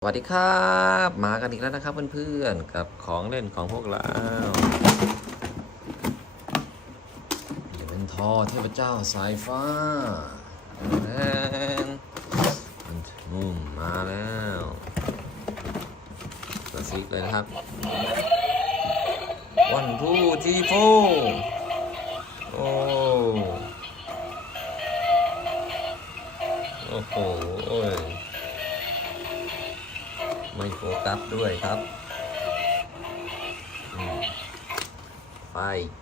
สวัสดีครับ มากันอีกแล้วนะครับเพื่อนๆกับของเล่นของพวกเราเดี๋ยวเป็นทอเทพเจ้าสายฟ้าแอนมุ่มมาแล้วกระซิกเลยนะครับวันทูทีโฟโอ้โอ้โหโอ้ ไม่โฟกัสด้วยครับไฟ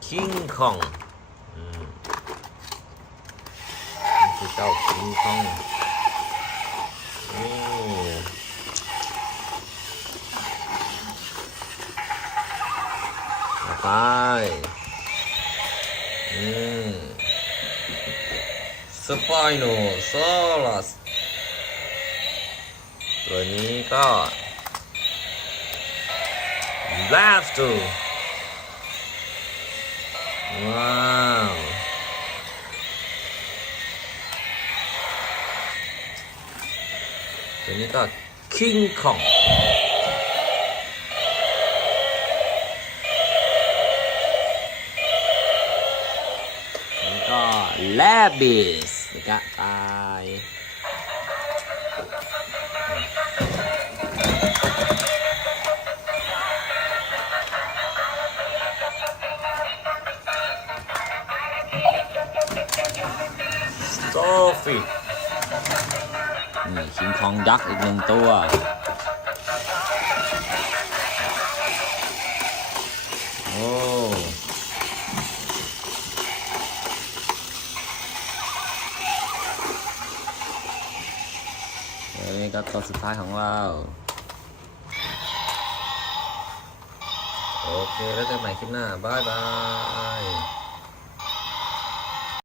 คิงคองนี่คือเจ้าคิงคองโอ้ต่ไปอืมสไปโนซอรัสตัวนี้ก็ Blast ว้าว ตัวนี้ก็ King Kong แล้วก็ Labis นี่ก็ตาย โตฟิกนี่คิงคองยักษ์อีกหนึ่งตัวโอ้เอ้ยก็ตัวสุดท้ายของเราโอเค แล้วเจอกันใหม่คลิปหน้า บ๊ายบาย